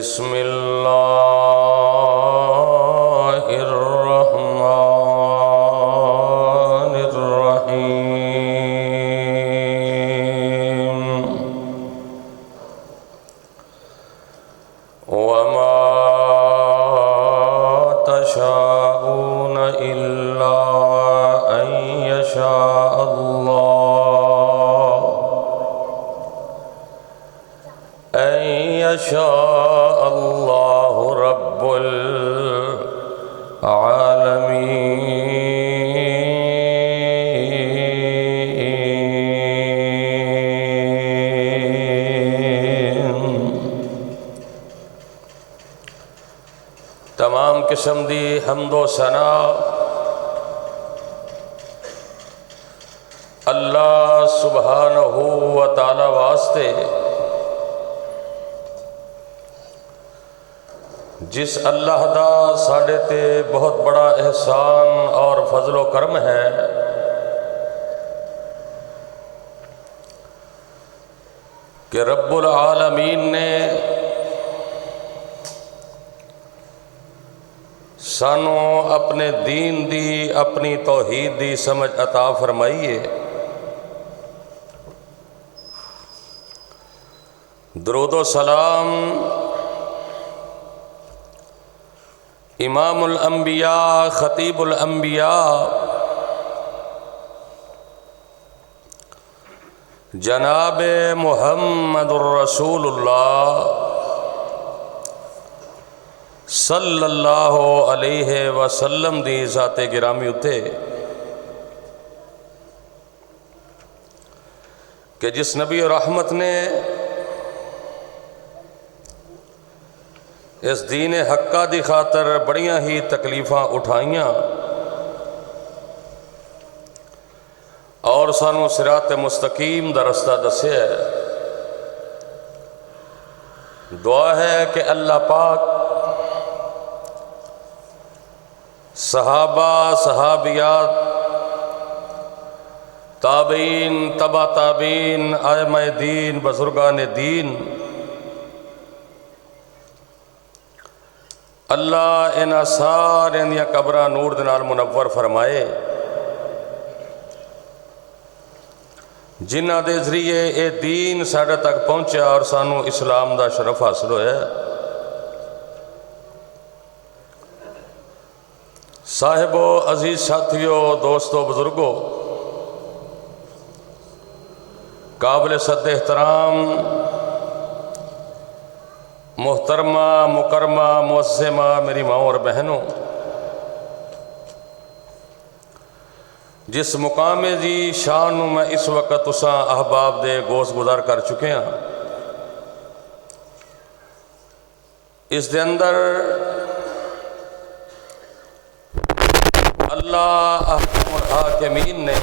بسم اللہ الرحمن الرحیم وما تشاءون إلا أن يشاء الله رب العالمین۔ تمام قسم دی حمد و ثنا اللہ سبحانہ و تعالی واسطے جس اللہ دا ساڈے تے بہت بڑا احسان اور فضل و کرم ہے کہ رب العالمین نے سانو اپنے دین دی اپنی توحید دی سمجھ عطا فرمائی ہے۔ درود و سلام امام الانبیاء خطیب الانبیاء جناب محمد الرسول اللہ صلی اللہ علیہ وسلم دی ذات گرامی اتے کہ جس نبی رحمت نے اس دین حقہ دی خاطر بڑیاں ہی تکلیفاں اٹھائیاں اور سانو صراط مستقیم دا رستہ دسیا ہے۔ دعا ہے کہ اللہ پاک صحابہ صحابیات تابعین تبع تابعین ائمہ دین بزرگان دین اللہ ان سارے دیا قبراں نور دے نال منور فرمائے جنہ دے ذریعے اے دین ساڈے تک پہنچا اور سانو اسلام دا شرف حاصل ہویا ہے۔ صاحبو عزیز ساتھیو دوستو بزرگو قابل صد احترام محترمہ مکرمہ معظمہ میری ماں اور بہنوں، جس مقام دی شان میں اس وقت تساں احباب دے گوش گزار کر چکے ہیں، اس دے اندر اللہ احکم الحاکمین نے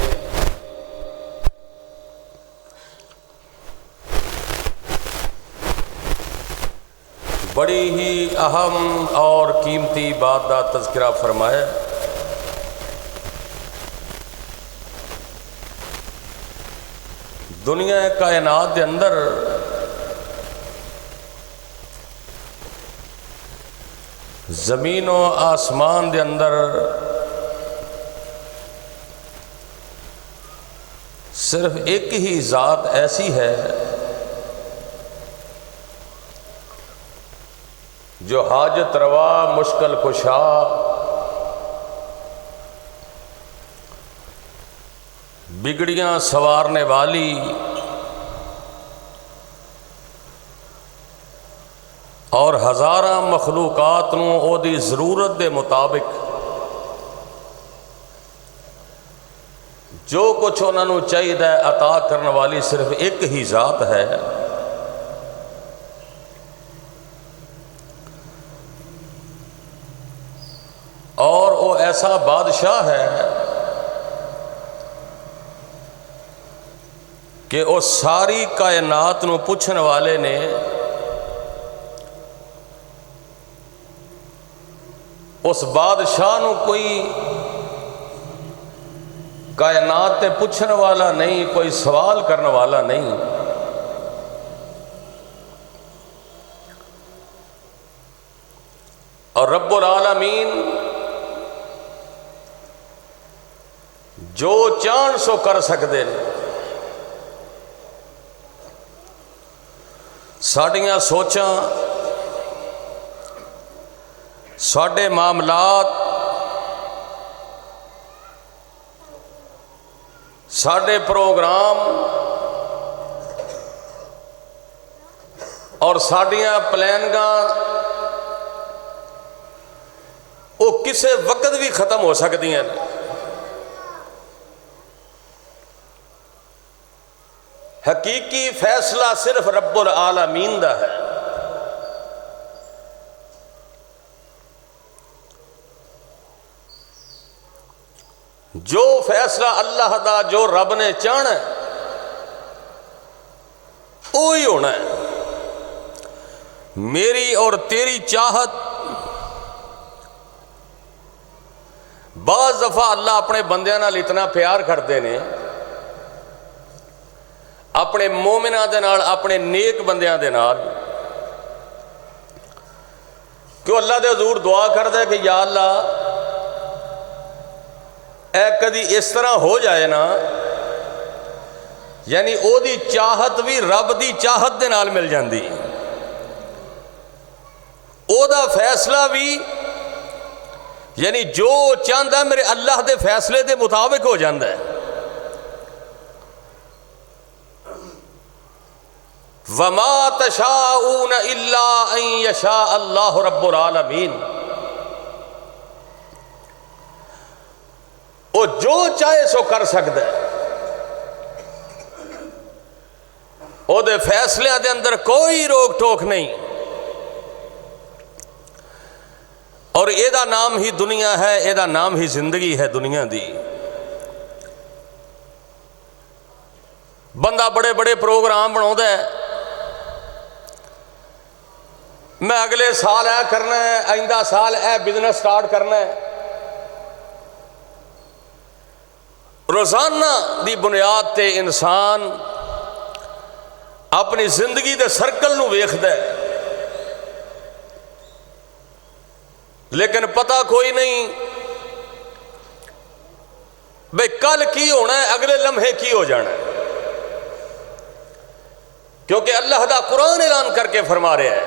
بڑی ہی اہم اور قیمتی بات کا تذکرہ فرمایا۔ دنیا کائنات دے اندر زمین و آسمان دے اندر صرف ایک ہی ذات ایسی ہے جو حاجت روا مشکل کشا بگڑیاں سوارنے والی اور ہزاراں مخلوقات نو او دی ضرورت دے مطابق جو کچھ انہوں نے چاہیے عطا کرنے والی صرف ایک ہی ذات ہے۔ اور وہ ایسا بادشاہ ہے کہ وہ ساری کائنات نو پوچھنے والے نے اس بادشاہ نو کوئی کائنات تے پوچھنے والا نہیں، کوئی سوال کرنے والا نہیں، اور رب العالمین جو چاہن سو کر سکتے ہیں. ساڈیاں سوچاں، ساڈے معاملات، ساڈے پروگرام اور ساڈیاں پلانگاں وہ کسے وقت بھی ختم ہو سکتی ہیں. حقیقی فیصلہ صرف رب العالمین دا ہے. جو فیصلہ اللہ دا، جو رب نے چاہنا ہے وہی ہونا ہے. میری اور تیری چاہت، بعض دفعہ اللہ اپنے بندیاں نال اتنا پیار کرتے ہیں، اپنے مومناں دے نال، اپنے نیک بندیاں دے نال، کہ اللہ دے حضور دعا کرتا ہے کہ یا اللہ اے کدی اس طرح ہو جائے نا، یعنی او دی چاہت بھی رب دی چاہت دے نال مل جاندی، او دا فیصلہ بھی یعنی جو چاہتا ہے میرے اللہ دے فیصلے دے مطابق ہو جاندہ ہے. وَمَا تَشَاءُونَ إِلَّا أَن يَشَاءَ اللَّهُ رَبُّ الْعَالَمِينَ. وہ جو چاہے سو کر سکتا ہے، وہ دے فیصلے دے اندر کوئی روک ٹوک نہیں. اور اے دا نام ہی دنیا ہے، اے دا نام ہی زندگی ہے دنیا دی. بندہ بڑے بڑے پروگرام بناؤں ہے، میں اگلے سال اے کرنا ہے، آئندہ سال اے بزنس سٹارٹ کرنا ہے. روزانہ دی بنیاد تے انسان اپنی زندگی دے سرکل نو ویکھدا ہے، لیکن پتہ کوئی نہیں بھئی کل کی ہونا ہے، اگلے لمحے کی ہو جانا ہے. کیونکہ اللہ دا قرآن اعلان کر کے فرما رہے ہیں.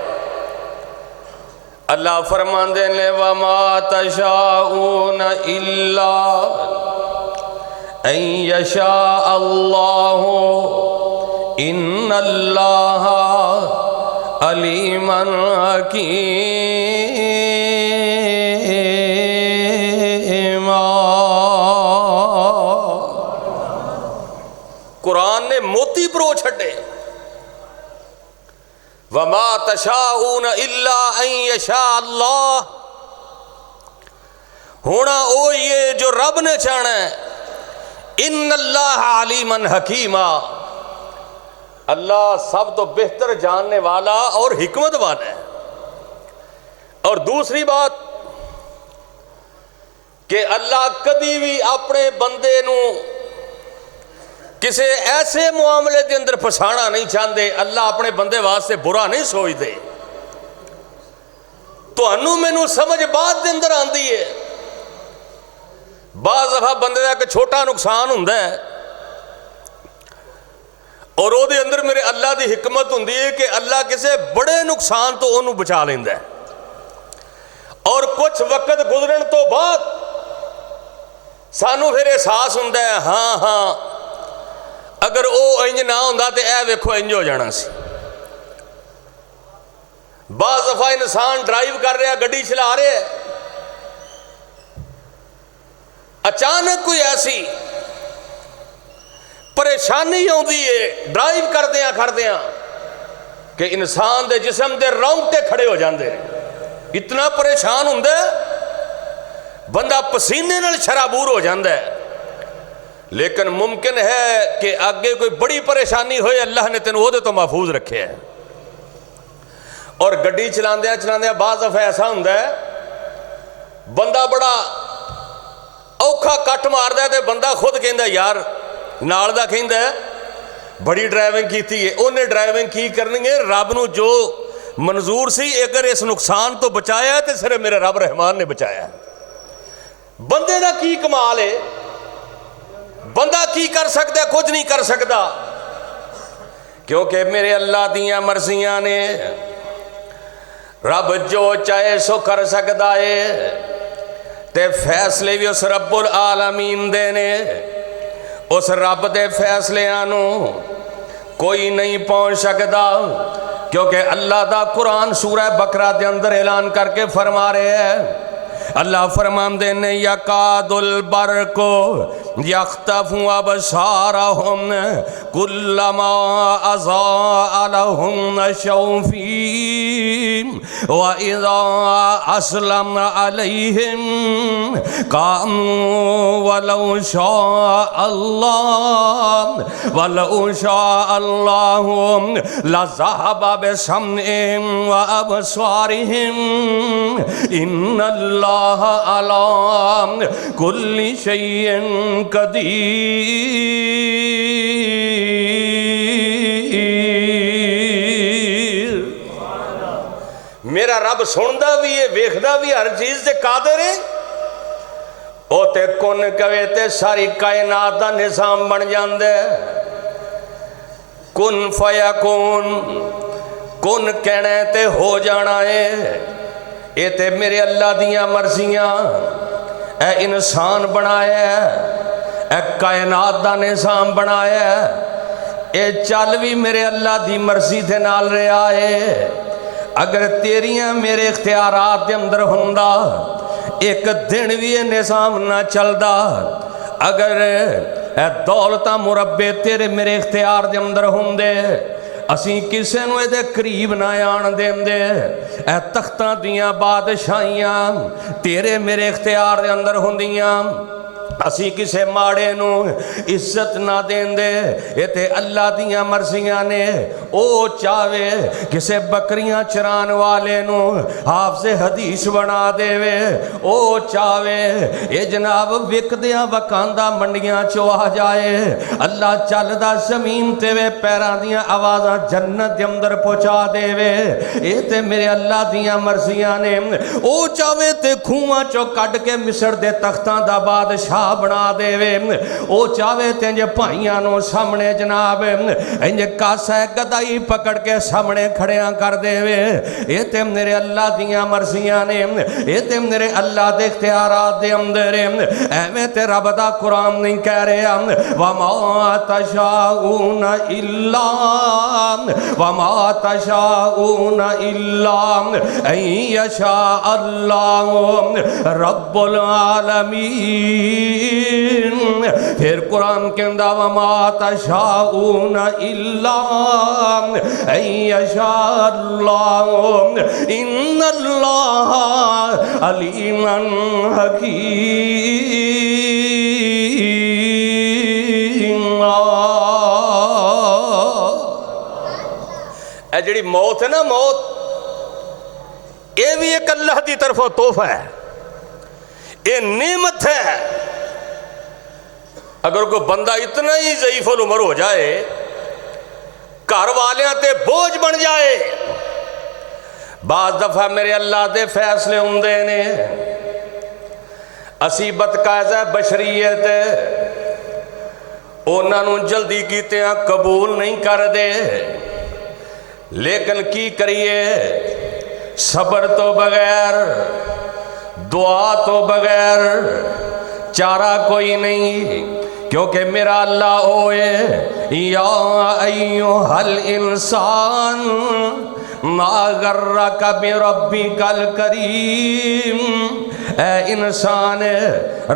اللہ فرماندے نے وَمَا تَشَاءُونَ إِلَّا أَن يَشَاءَ اللَّهُ إِنَّ اللَّهَ عَلِيمٌ حَكِيمٌ. قرآن نے موتی پرو چھٹے. وَمَا تَشَاءُونَ إِلَّا أَن يَشَاءَ اللَّهُ. ہونا او یہ جو رب نے چاہنا ہے. اِنَّ اللَّهَ عَلِيمٌ حَكِيمٌ. اللہ سب تو بہتر جاننے والا اور حکمت والا ہے. اور دوسری بات کہ اللہ کبھی بھی اپنے بندے نو کسی ایسے معاملے کے اندر پھسانا نہیں چاہتے. اللہ اپنے بندے واسطے برا نہیں سوچتے. تو انو میں نو سمجھ بات دے اندر آندی ہے. بعض دفعہ بندے دا ایک چھوٹا نقصان ہوندہ ہے اور او دے اندر میرے اللہ دی حکمت ہوندی ہے کہ اللہ کسے بڑے نقصان تو انو بچا لیندہ ہے. اور کچھ وقت گزرن تو بعد سانو پھر احساس ہوندہ ہے ہاں ہاں اگر او انج نہ ہوندہ تے اے ویکھو انج ہو جانا سی. بعض دفعہ انسان ڈرائیو کر رہا، گڈی چلا رہے ہیں، اچانک کوئی ایسی پریشانی ہوندی ہے ڈرائیو کردیاں کہ انسان دے جسم دے رونگٹے کھڑے ہو جاندے. اتنا پریشان ہوندہ ہے بندہ پسینے نال شرابور ہو جاندہ ہے. لیکن ممکن ہے کہ آگے کوئی بڑی پریشانی ہوئے، اللہ نے تینوں دے تو محفوظ رکھے ہیں. اور گڈی چلاندیا بعض دفعہ ایسا ہوندہ ہے بندہ بڑا اوکھا کٹ ماردا ہے تے بندہ خود کہندا یار نال دا کہندا ہے بڑی ڈرائیونگ کیتی ہے. انہیں ڈرائیونگ کی کرنی ہے، رب نو جو منظور سی اگر اس نقصان تو بچایا ہے تو صرف میرے رب رحمان نے بچایا ہے. بندے دا کی کمال ہے, بندہ کی کر سکتا ہے؟ کچھ نہیں کر سکتا, کیونکہ میرے اللہ دیاں مرضیاں نے. رب جو چاہے سو کر سکتا ہے, تے فیصلے بھی اس رب العالمین دے نے. اس رب دے فیصلے آنو کوئی نہیں پہنچ سکتا, کیونکہ اللہ دا قرآن سورہ بقرہ دے اندر اعلان کر کے فرما رہے ہیں. اللہ فرمان دے نے یکاد البرق یخطف ابصارہم کلما اضاء لہم مشوا فیہ وَإِذَا أَسْلَمَ عَلَيْهِمْ قَامُوا وَلَوْ شَاءَ اللَّهُ لَذَهَبَ بِسَمْعِهِمْ وَأَبْصَارِهِمْ إِنَّ اللَّهَ عَلَى كُلِّ شَيْءٍ قَدِيرٌ. میرا رب سندا بھی ہے, ویکھدا بھی, ہر چیز تے قادر ہے. او تے کن کہے تے ساری کائنات دا نظام بن جاندے. کن فیکون, کن کہنا تے ہو جانا ہے. اے تے میرے اللہ دیاں مرضیاں. اے انسان بنایا ہے, اے کائنات دا نظام بنایا ہے, اے چل بھی میرے اللہ دی مرضی دے نال رہا ہے. اگر تیریاں میرے اختیارات دے اندر ہوندا ایک دن بھی یہ نظام نہ چلدا. اگر اے دولتاں مربے تیرے میرے اختیار دے اندر ہوندے اسی کسے نو دے قریب نہ آن دیندے. اے تختاں دیاں بادشاہیاں تیرے میرے اختیار دے اندر ہوندیاں اسی کسے ماڑے نو عزت نہ دین دے. یہ تے اللہ دیاں مرضیاں نے. او چاہے کسے بکریاں چران والے نو حافظ حدیث بنا دے وے. او چاہے اے جناب وکدیاں وکاندہ منڈیاں چو آ جائے. اللہ چلدا زمین تے وے پیراں دیاں آوازاں جنت دے اندر پہنچا دے وے. اے تے میرے اللہ دیاں مرضیاں نے. او چاہے تے کھواں چو کڈ کے مصر دے تختاں دا بادشاہ بنا دے وے. او چاہے تینجے پائیاں نو سامنے جناب انجے کاسا گدائی پکڑ کے سامنے کھڑیاں کر دے وے. اے تے میرے اللہ دیاں مرضیاں نے. اے تے میرے اللہ دے اختیارات دے اندر. ایویں تے رب دا قرآن نہیں کہہ رہے وَمَا تَشَاءُونَ إِلَّا أَن يَشَاءَ اللَّهُ رَبُّ الْعَالَمِينَ. پھر قرآن کے اندر وَمَا تَشَاءُونَ إِلَّا أَن يَشَاءَ اللَّهُ إِنَّ اللَّهَ عَلِيمٌ حَكِيمٌ. اے جڑی موت ہے نا, موت اے بھی ایک اللہ دی طرف تحفہ ہے, اے نعمت ہے. اگر کوئی بندہ اتنا ہی ضعیف العمر ہو جائے, گھر والیاں تے بوجھ بن جائے, بعض دفعہ میرے اللہ دے فیصلے ہوندے نے. اسی بدقاعدہ بشریت انہاں نوں جلدی کیتیاں قبول نہیں کر دے. لیکن کی کریے, صبر تو بغیر, دعا تو بغیر چارہ کوئی نہیں. کیونکہ میرا اللہ ہوئے یا ایوہ الانسان ما غرک بربک الکریم. اے انسان,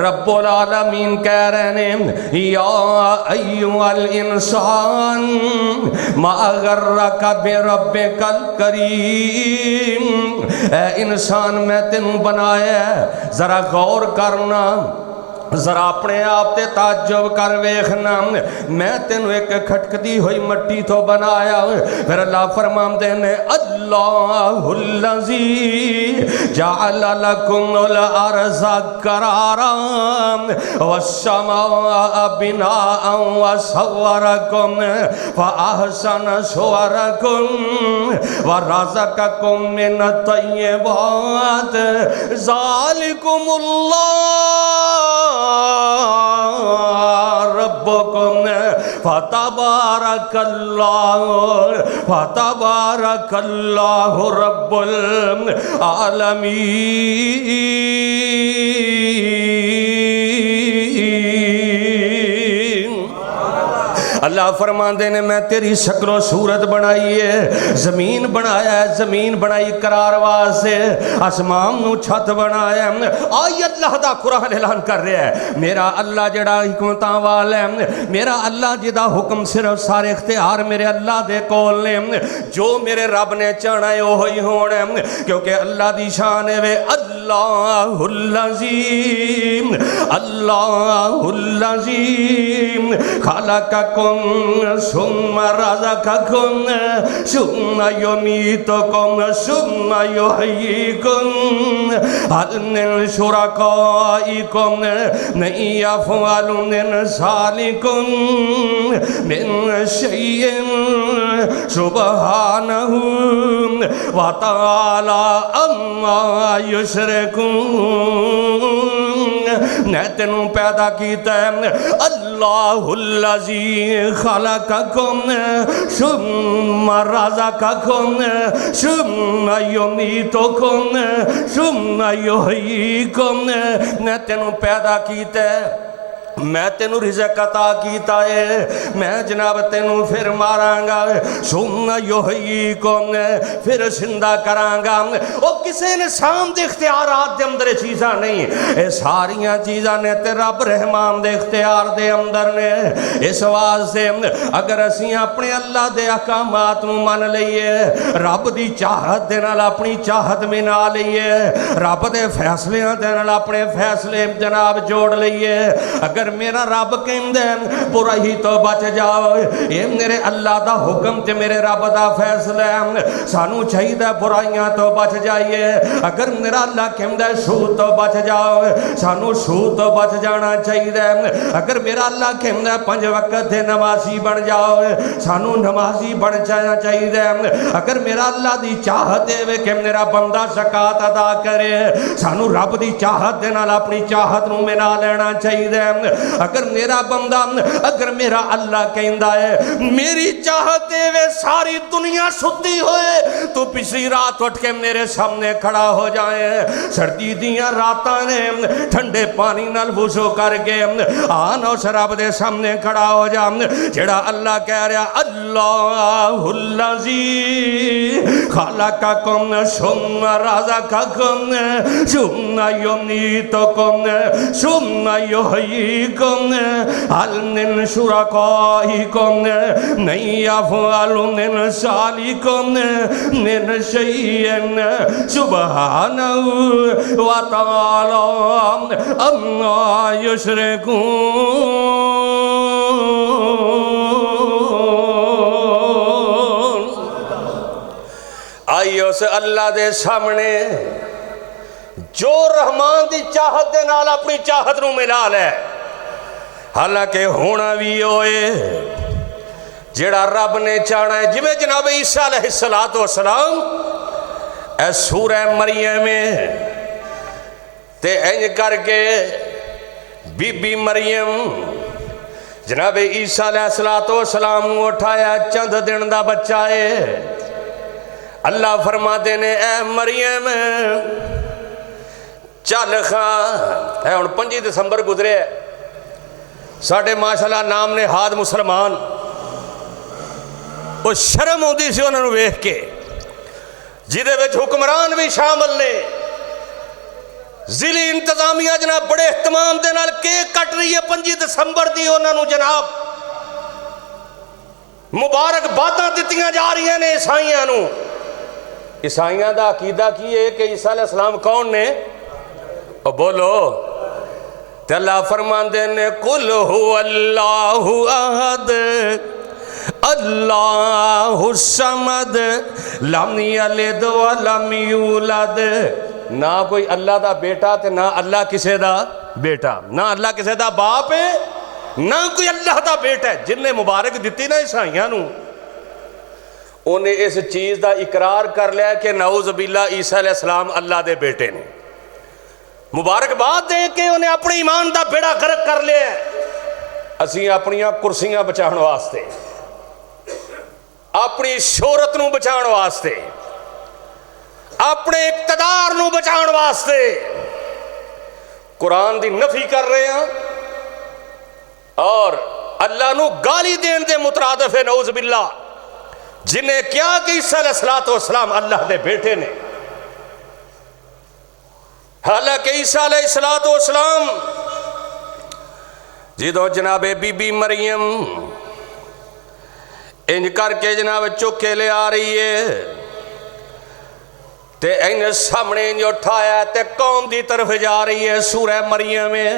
رب العالمین کہہ رہے ہیں یا ایوہ الانسان ما غرک بربک الکریم. اے انسان میں تینوں بنایا, ذرا غور کرنا. ذرا اپنے آپ تے تعجب کر ویکھنا میں تینوں ایک کھٹکتی ہوئی مٹی تو بنایا پھر اللہ فرماندے نے اللہ الذی جعل لکم الارض قرارا والسماء بناء وصورکم فاحسن صورکم ورزقکم من الطیبات ذالکم اللہ ربکم فتبارک اللہ رب العالمین۔ اللہ فرماندے نے میں تیری شکل و صورت بنائی ہے، زمین بنایا ہے، زمین بنائی قرار واسطے، آسمان نو چھت بنایا ہے۔ آئی اللہ دا قرآن اعلان کر رہا ہے میرا اللہ جڑا حکمتاں والا ہے، میرا اللہ جدا حکم صرف سارے اختیار میرے اللہ دے کول نے، جو میرے رب نے چاہنا ہے وہی ہونا ہے، کیونکہ اللہ دی شان ہے اللہ العظیم اللہ العظیم خلقکم ثم رزقکم ثم یمیتکم ثم یحییکم هل من شرکائکم من یفعل من ذلکم من شیء سبحانہ وتعالی عما یشرکون۔ میں تینوں پیدا کیتا ہے اللہ الذی خلقکم ثم رزقکم ثم یمیتکم ثم یحییکم۔ میں تینوں پیدا کیتا ہے، میں تینوں رزق عطا کیتا ہے، میں جناب تینوں پھر ماراں گا، ثم یحییکم پھر زندہ کراں گا۔ او کسے انسان دے اختیارات دے اندر چیزاں نہیں، اے ساریاں چیزاں نے تے رب رحمان دے اختیار دے اندر نے۔ اس واسطے اگر اسی اپنے اللہ دے احکامات نو مان لئیے، رب دی چاہت دے نال اپنی چاہت منا لئیے، رب دے فیصلیاں دے نال اپنے فیصلے جناب جوڑ لئیے، اگر میرا رب کہندے برائی تو بچ جاؤ، اے میرے اللہ دا حکم تے میرے رب دا فیصلہ ہے، سانو چاہیے برائیاں تو بچ جائیے۔ اگر میرا اللہ کہندے سود تو بچ جاؤ، سانو سود تو بچ جانا چاہیے۔ اگر میرا اللہ کہندے 5 وقت دے نمازی بن جاؤ، سانو نمازی بن جانا چاہیے۔ اگر میرا اللہ دی چاہت ہے کہ میرا بندہ زکات ادا کرے، سانو رب دی چاہت دے نال اپنی چاہت نو ملا لینا چاہیے۔ اگر میرا بندہ اگر میرا اللہ کہندا ہے میری چاہتے وے ساری دنیا ستی ہوئے تو پچھلی رات اٹھ کے میرے سامنے کھڑا ہو جائے، سردی دیاں راتاں نے ٹھنڈے پانی نال وضو کر کے آن اس رب دے سامنے کھڑا ہو جا جڑا اللہ کہہ رہا اللہ الذی خلقکم ثم رزقکم ثم یمیتکم ثم یحییکم هل من شرکائکم من یفعل من ذلکم من شیء سبحانہ وتعالی عما یشرکون۔ آئیے اس اللہ دے سامنے جو رحمان دی چاہت دے نال اپنی چاہت نو ملا لے، حالانکہ ہونا بھی ہوئے جڑا رب نے چاہنا ہے۔ جویں جناب عیسیٰ علیہ السلام اے سورہ مریم میں تے انج کر کے بی بی مریم جناب عیسیٰ علیہ السلام اٹھایا، چند دن دا بچہ ہے۔ اللہ فرما دینے اے مریم چل خان، اے ان 5 دسمبر گزرے ساڑھے ماشاءاللہ نام نے ہاد مسلمان، وہ شرم ہوندی سی انہوں نے ویکھ کے، جیدے وچ حکمران بھی شامل نے، ضلعی انتظامیہ جناب بڑے اہتمام دے نال کیک کٹ رہی ہے 5 دسمبر دی، انہوں نے جناب مبارک باتاں دتیاں جا رہی ہیں نے عیسائیاں نو۔ عیسائیاں دا عقیدہ کی ہے کہ عیسیٰ علیہ السلام کون نے؟ اور بولو تے اللہ فرماندے نے قل ہو اللہ احد اللہ الصمد لم یلد ولم یولد. نہ کوئی اللہ دا بیٹا تے نہ اللہ کسے دا بیٹا، نہ اللہ کسے دا باپ ہے نہ کوئی اللہ دا بیٹا ہے. جن نے مبارک دیتی نا عیسائیاں نو، انہیں اس چیز دا اقرار کر لیا کہ نعوذ باللہ عیسیٰ علیہ السلام اللہ دے بیٹے نے. مبارکباد دے کے انہیں اپنے ایمان دا بیڑا غرق کر لیا. اسی اپنیاں کرسیاں بچاؤن واسطے، اپنی شہرت نو بچاؤن واسطے، اپنے اقتدار نو بچاؤن واسطے قرآن دی نفی کر رہے ہیں اور اللہ نو گالی دین دے مترادف ہے نعوذ باللہ. جنہیں کیا کہ عیسیٰ علیہ السلام اللہ دے بیٹے نے، حالانکہ عیسیٰ علیہ السلام جدو جناب بی بی مریم انج کر کے جناب چکے لے آ رہی ہے تے انج سامنے انج اٹھایا تے قوم دی طرف جا رہی ہے. سورہ مریم میں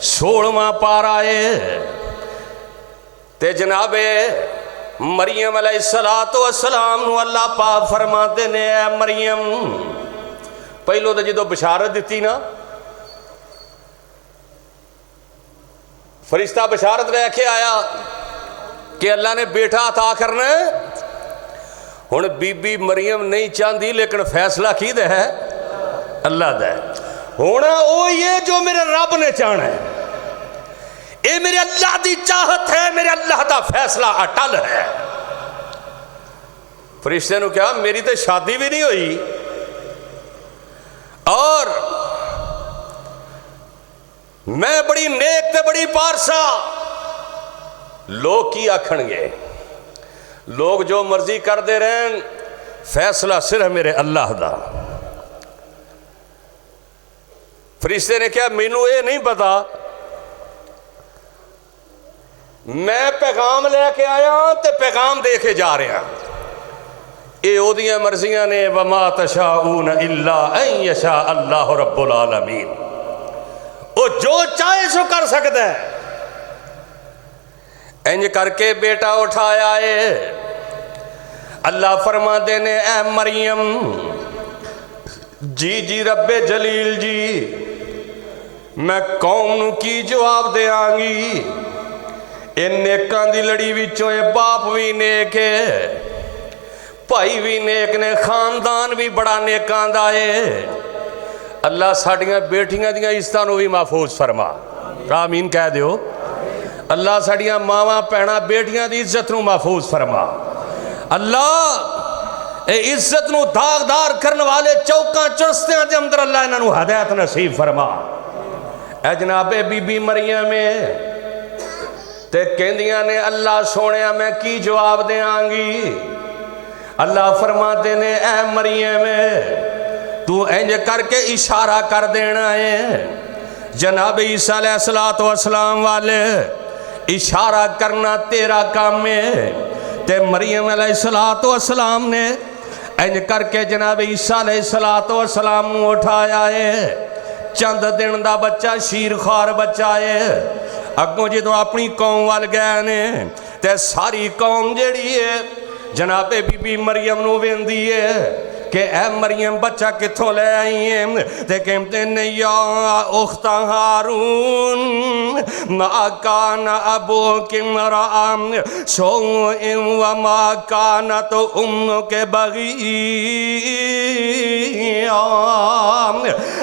16واں پارہ ہے تے جناب مریم علیہ السلام نو اللہ پاک فرماتے نے اے مریم، پہلو تو جدو بشارت دیتی نا، فرشتہ بشارت لے کے آیا کہ اللہ نے بیٹا عطا کرنا ہے. ہن بی بی مریم نہیں چاہتی لیکن فیصلہ کی دے ہے اللہ دے. ہونا وہ یہ جو میرے رب نے چاہنا ہے، اے میرے اللہ دی چاہت ہے، میرے اللہ دا فیصلہ اٹل ہے. فرشتے نے کہا میری تو شادی بھی نہیں ہوئی اور میں بڑی نیک تے بڑی پارسا. لوگ کی آکھن گے، لوگ جو مرضی کر دے رہے، فیصلہ صرف میرے اللہ دا. فرشتے نے کہا مینوں یہ نہیں پتا، میں پیغام لے کے آیا تے پیغام دے کے جا رہا. اے اودیاں مرضیاں نے وما تشاؤون الا ان یشاء اللہ رب العالمین. وہ جو چاہے سو کر سکتا ہے. انج کر کے بیٹا اٹھایا ہے. اللہ فرما دینے اے مریم جی رب جلیل جی، میں قوم نو کی جواب دے آنگی. اے نیکاں دی لڑی وچوں اے باپ بھی نیک ہے، بھائی بھی نیک نے، خاندان بھی بڑا نیکاں دا ہے. اللہ ساڑیاں بیٹیاں دیاں عزتاں نو بھی محفوظ فرما. آمین کہہ دیو. اللہ ساڑیاں ماواں پینا بیٹیاں دی عزت نو محفوظ فرما. اللہ اے عزت نو داغدار کرن والے چوکاں چرستیاں دے اندر اللہ انہاں نو ہدایت نصیب فرما. اے جناب بی بی مریم تے کہندیاں نے اللہ سونیا میں کی جواب دے آنگی. اللہ فرماتے نے اے مریم تو انج کر کے اشارہ کر دینا ہے. جناب عیسیٰ علیہ السلام والے اشارہ کرنا تیرا کام ہے. تے مریم علیہ السلام نے انج کر کے جناب عیسیٰ علیہ السلام نو اٹھایا ہے. چند دن دا بچہ شیر خوار بچہ ہے. اگوں جدو اپنی قوم وال گئے نے تے ساری قوم جیڑی ہے جناب بی بی مریم نو ویندی ہے کہ اے مریم بچہ کتھوں لے آئی ہیں. تے کہتے ہیں یا اخت ہارون ما کان ابوک امرأ سوء وما کانت امک بغیا.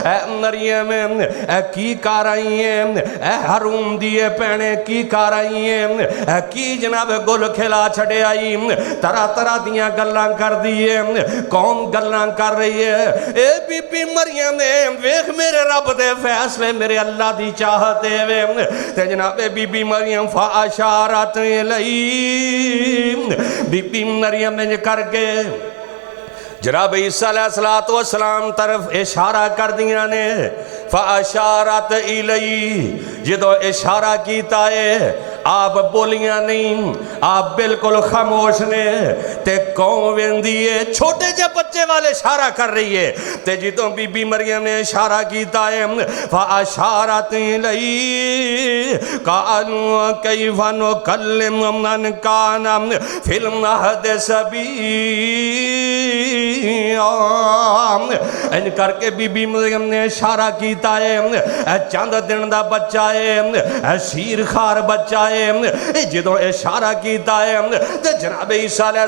اے مریم اے کی کر آئی ہیں، اے حرام دیے پہنے کی کر آئی ہیں، اے کی جناب گل کھلا چھڑے آئی، طرح طرح دیاں گلاں کر دیے. قوم گلاں کر رہی ہے. اے بی بی مریم ویکھ میرے رب دے فیصلے، میرے اللہ دی چاہت ہے. تے جناب بی بی مریم فاشارت الی، بی بی مریم نے کر کے جناب عیسیٰ علیہ السلام طرف اشارہ کر دیا نے فَأَشَارَتْ إِلَيْهِ جدو اشارہ کیتا ہے آپ بولیاں نہیں آپ بالکل خاموش نے تے قوم ویندیے چھوٹے جے بچے والے اشارہ کر رہی ہے تے جدو بی بی مریم نے اشارہ کیتا ہے فَأَشَارَتْ إِلَيْهِ قَالُوا كَيْفَ نُكَلِّمُ مَنْ كَانَ فِي الْمَهْدِ صَبِيًّا ان کر کے بی بی مریم نے اشارہ کیتا ہے چند دن دا بچہ ہے شیر خار بچہ ہے جدو اشارہ کیتا ہے تے جناب عیسیٰ علیہ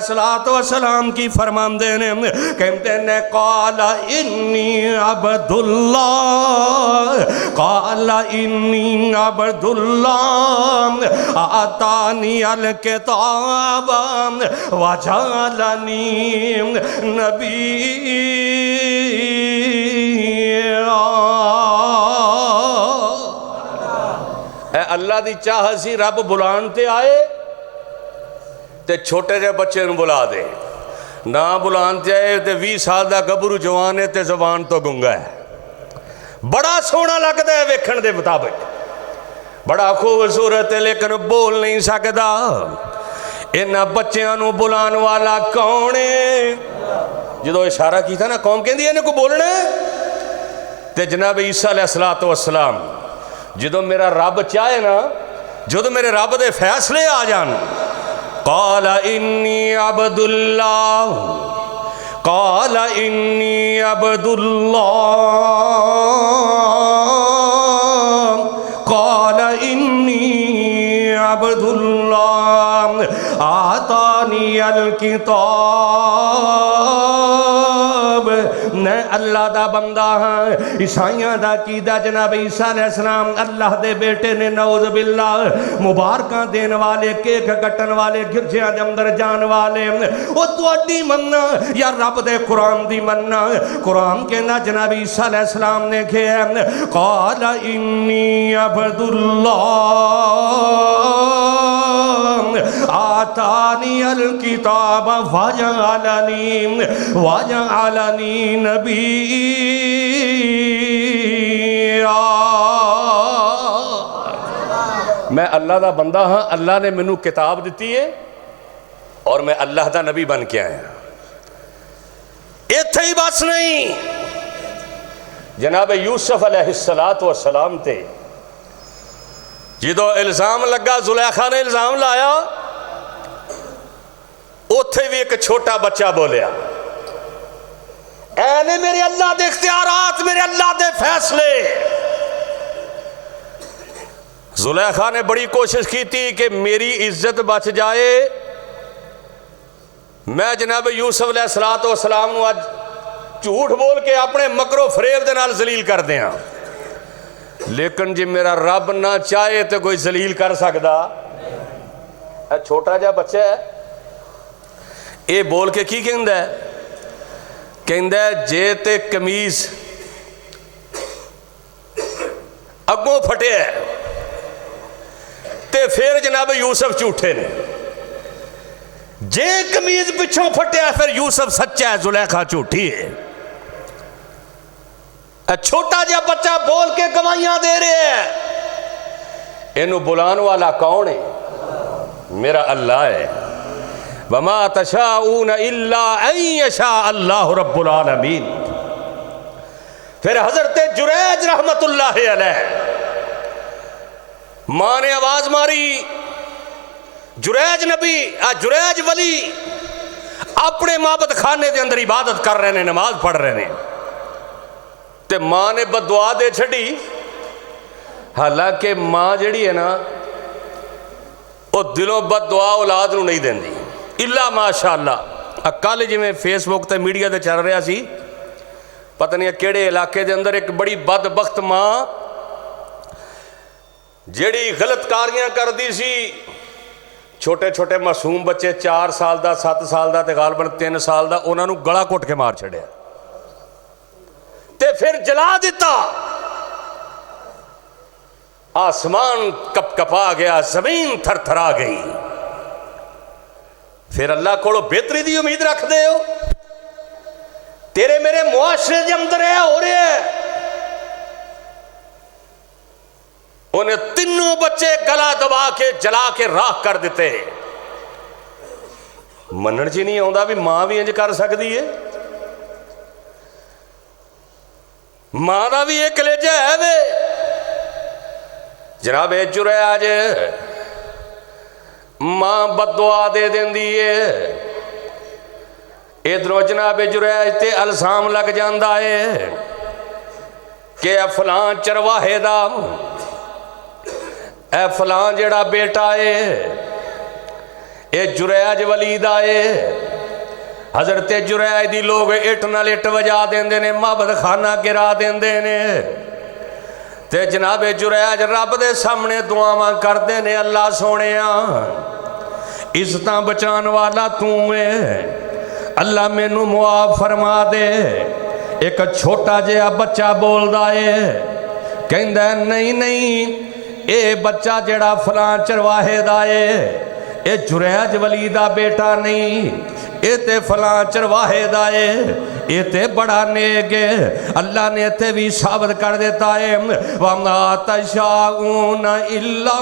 السلام کی فرمان دینے کہتے ہیں قال انی عبد اللہ قال انی عبد اللہ آتانی الکتاب وجعلنی نبی اے اللہ دی چاہ سی رب بلان تے آئے تے چھوٹے جے بچے نو بلا دے نہ بلان تے آئے تے 20 سال دا گبرو جوان ہے تے زبان تو گنگا ہے بڑا سونا لگتا ہے ویکھن دے مطابق بڑا خوبصورت ہے لیکن بول نہیں سکتا انہاں بچیاں نو بلان والا کون ہے جدو اشارہ کی تھا نا قوم کہندی ہے انہیں کو بولنا ہے تے جناب عیسیٰ علیہ السلام جدو میرا رب چاہے نا جدو میرے رب دے فیصلے آ جان قال انی عبد اللہ قال انی عبد اللہ قال انی عبد اللہ آتانی الکتاب میں اللہ دا بندہ ہاں عیسائیاں دا عقیدہ جناب عیسیٰ علیہ السلام اللہ دے بیٹے نے نعوذ باللہ مبارکاں دین والے کیک کٹن والے گرجیاں دے اندر جان والے او تو اڈی مننا یا رب دے قرآن دی مننا قرآن کے نا جناب عیسیٰ علیہ السلام نے کہا قال انی عبد اللہ آتانی الکتاب وجعلنی نبی میں اللہ دا بندہ ہاں اللہ نے منو کتاب دیتی ہے اور میں اللہ دا نبی بن کے آیا ایتھے ہی بس نہیں جناب یوسف علیہ السلام تے جدو الزام لگا زلیخا نے الزام لایا اوتھے بھی ایک چھوٹا بچہ بولیا اے نے میرے اللہ دے اختیارات میرے اللہ دے فیصلے زلیخا نے بڑی کوشش کی تھی کہ میری عزت بچ جائے میں جناب یوسف علیہ السلام نو آج جھوٹ بول کے اپنے مکر و فریب دے نال ذلیل کر دیاں لیکن جی میرا رب نہ چاہے تو کوئی ذلیل کر سکتا چھوٹا جا بچہ ہے اے بول کے کی کہندہ ہے جے تے کمیز اگوں پھٹے ہے تے پھر جناب یوسف جھوٹے نے جے کمیز پچھوں پھٹے ہے پھر یوسف سچا ہے زلیخا جھوٹی ہے چھوٹا جا بچہ بول کے گواہیاں دے رہے ہیں انہوں بلان والا کون ہے میرا اللہ ہے وَمَا تَشَاءُونَ إِلَّا أَن يَشَاءَ اللَّهُ رَبُّ الْعَالَمِينَ پھر حضرت جریج رحمت اللہ علیہ ماں نے آواز ماری جریج نبی جریج ولی اپنے معبد خانے دے اندر عبادت کر رہے ہیں نماز پڑھ رہے ہیں تے ماں نے بددعا دے چھڑی حالانکہ ماں جڑی ہے نا وہ دلوں بددعا اولاد نو نہیں دین دی اللہ ماشاءاللہ کل جی میں فیس بک تے میڈیا تے چل رہا سی پتہ نہیں کیڑے علاقے دے اندر ایک بڑی بدبخت ماں جڑی غلط کاریاں کر دی سی چھوٹے چھوٹے معصوم بچے 4 سال دا 7 سال دا تے غالباً 3 سال دا انہاں نو گلا کٹ کے مار چھڑیا تے پھر جلا دیتا آسمان کپ کپا گیا زمین تھر تھرا گئی پھر اللہ کو بہتری دی امید رکھ دے ہو تیرے میرے معاشرے کے اندر ہے ہو رہا ہے. انہیں تینوں بچے گلا دبا کے جلا کے راکھ کر دیتے. منن چ نہیں آتا بھی ماں بھی انج کر سکتی ہے. ماں کا بھی ایک کلیجہ ہے وے. جناب جریا جے ماں بددعا دے دیندی ہے. ادھروں جناب جریا تے الزام لگ جاندا ہے کہ اے فلاں چرواہے دا اے فلاں جڑا بیٹا ہے اے جریج ولید آئے. حضرت جریج دی لوگ اٹ نال اٹ وجا دیندے نے معبد خانہ گرا دیندے نے. تے جناب جریج رب دے سامنے دعاواں کردے نے اللہ سونیا عزتاں بچان والا تو ہے اللہ مینوں معاف فرما دے. ایک چھوٹا جہا بچہ بولدا ہے کہندا ہے نہیں نہیں اے بچہ جڑا فلاں چرواہے دا ہے اے جریج ولی دا بیٹا نہیں اے تے فلاں چرواہے دا ہے اے تے بڑا نیک ہے. اللہ نے تے بھی ثابت کر دیتا ہے وَمَا تَشَاءُونَ إِلَّا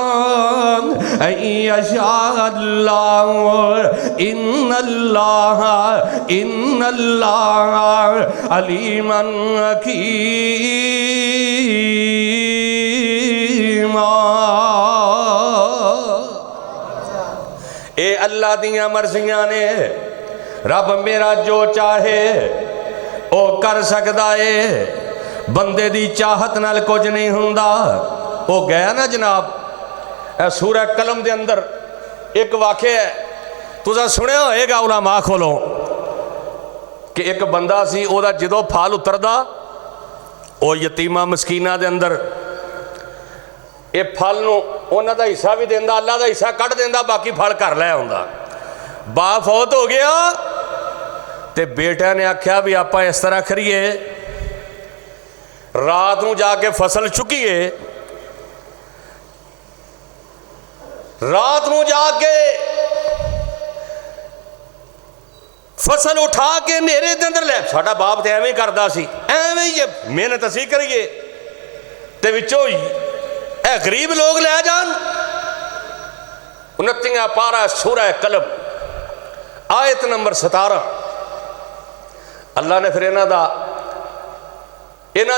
أَن يَشَاءَ اللَّهُ إِنَّ اللَّهَ عَلِيمٌ حَكِيمٌ. اے اللہ دیاں مرضیاں نے رب میرا جو چاہے او کر سکدا ہے. بندے دی چاہت نال کچھ نہیں ہوندا. او گیا نا جناب اے سورہ قلم دے اندر ایک واقعہ ہے تساں سنیا ہوئے گا علماء کھولو کہ ایک بندہ سی او دا جدو پھال اتردا او یتیمہ مسکینہ دے اندر اے پھل نو انہاں دا حصہ بھی دیندا اللہ دا حصہ کٹ دیندا باقی پھل کر لے ہوندا. باپ فوت ہو گیا تے بیٹا نے آکھیا بھی آپا اس طرح کریے رات نو جا کے فصل چکیے رات نو جا کے فصل اٹھا کے نیرے دے اندر لے. ساڈا باپ تے ایویں کردا سی ایویں ہی محنت اسی کریے تے وچوں اے غریب لوگ لے جان. 29واں پارہ سورہ قلم آیت نمبر 17 اللہ نے پھر انہاں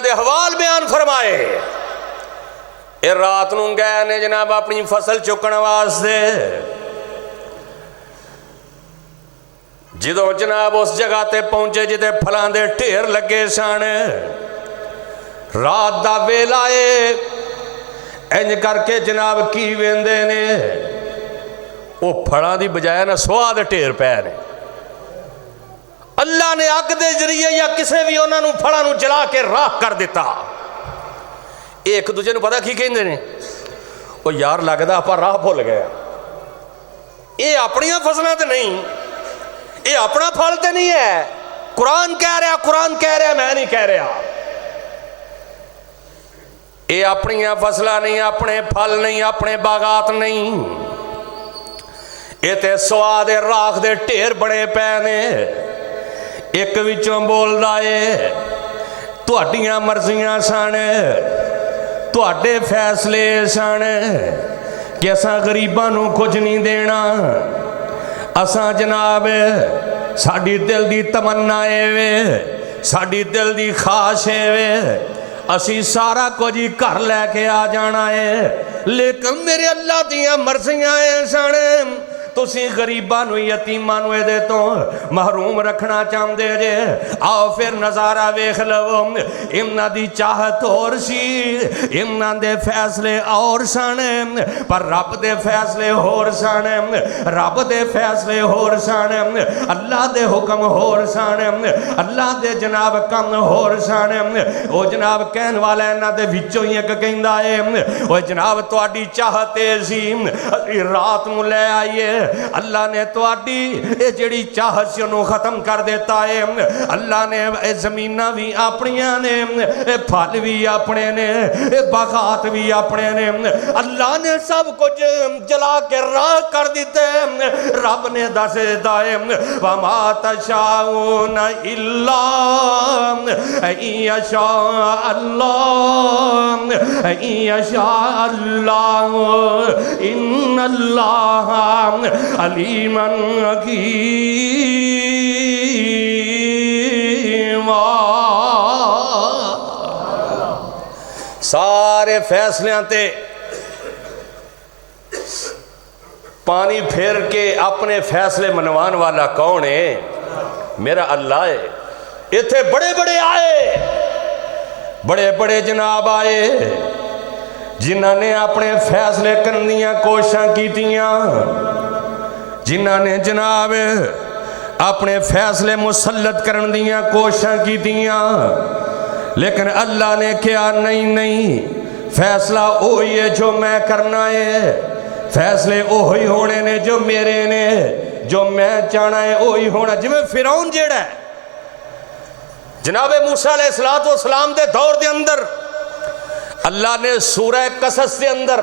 دے حوال بیان فرمائے. اے رات نوں گئے نے جناب اپنی فصل چکن واسطے. جدوں جناب اس جگہ تے پہنچے جتے پھلاں دے ڈھیر لگے سن رات دا ویلا اے انج کر کے جناب کی ویندے نے وہ پھڑاں دی بجائے نہ سوا دے ڈھیر پے نے. اللہ نے اگ دے ذریعے یا کسے بھی انہاں نوں پھڑاں نوں جلا کے راکھ کر دیتا. ایک دوجے نوں پتہ کی کہندے نے او یار لگدا اپا راہ بھول گئے. اے اپنیاں فصلاں تے نہیں اے اپنا پھل تے نہیں ہے. قرآن کہہ رہا میں نہیں کہہ رہا. اے اپنیاں فصلاں نہیں اپنے پھل نہیں اپنے باغات نہیں اے تے سوا دے راکھ دے ڈھیر بڑے پے نے. ایک وچوں بولدا اے تہاڈیاں مرضیاں سن تہاڈے فیصلے سن کہ اساں غریباں نوں کچھ نہیں دینا. اساں جناب ساڈی دل دی تمنا اے وے ساڈی دل دی خواہش اے وے اسی سارا کچھ ہی گھر لے کے آ جانا ہے. لیکن میرے اللہ دیاں مرضیاں اے سن تسی غریباں نو یتیماں نو دے تو محروم رکھنا چاہندے جے. آؤ پھر نظارہ ویکھ لو انہاں دی چاہت اور سی انہاں دے فیصلے اور سن پر رب دے فیصلے ہور سن. رب دے فیصلے ہور سن اللہ دے حکم ہور سن اللہ دے جناب کم ہور سن. او جناب کہن والا انہاں دے وچوں ہی ایک کہندا اے او جناب تہاڈی چاہت سی رات نو لے آئیے اللہ نے تواڈی اے جڑی چاہت سی انہوں ختم کر دیتا ہے اللہ نے اے زمینہ بھی اپنیاں نے اے پھل بھی اپنے نے اے باغات بھی اپنے نے اللہ نے سب کچھ جلا کے راہ کر دیتے رب نے دس دیتا ہے وَمَا تَشَاءُونَ إِلَّا أَن يَشَاءَ اللَّهُ أَن يَشَاءَ اللَّهُ إِنَّ اللَّهَ عَلِيمٌ حَكِيمٌ سارے فیصلیاں تے پانی پھیر کے اپنے فیصلے منوان والا کون ہے؟ میرا اللہ ہے۔ اتھے بڑے بڑے آئے، بڑے بڑے جناب آئے جنہاں نے اپنے فیصلے کرنیاں کوشاں کیتیاں، جنہاں نے جناب اپنے فیصلے مسلط کرنیاں کوشاں کیتیاں، لیکن اللہ نے کہا نہیں فیصلہ وہی ہے جو میں کرنا ہے، فیصلے وہی ہونے نے جو میرے نے، جو میں چاہنا ہے وہی ہونا۔ جی میں فرعون جیڑا ہے جناب موسیٰ علیہ السلام دے دور دے اندر اللہ نے سورہ قصص دے اندر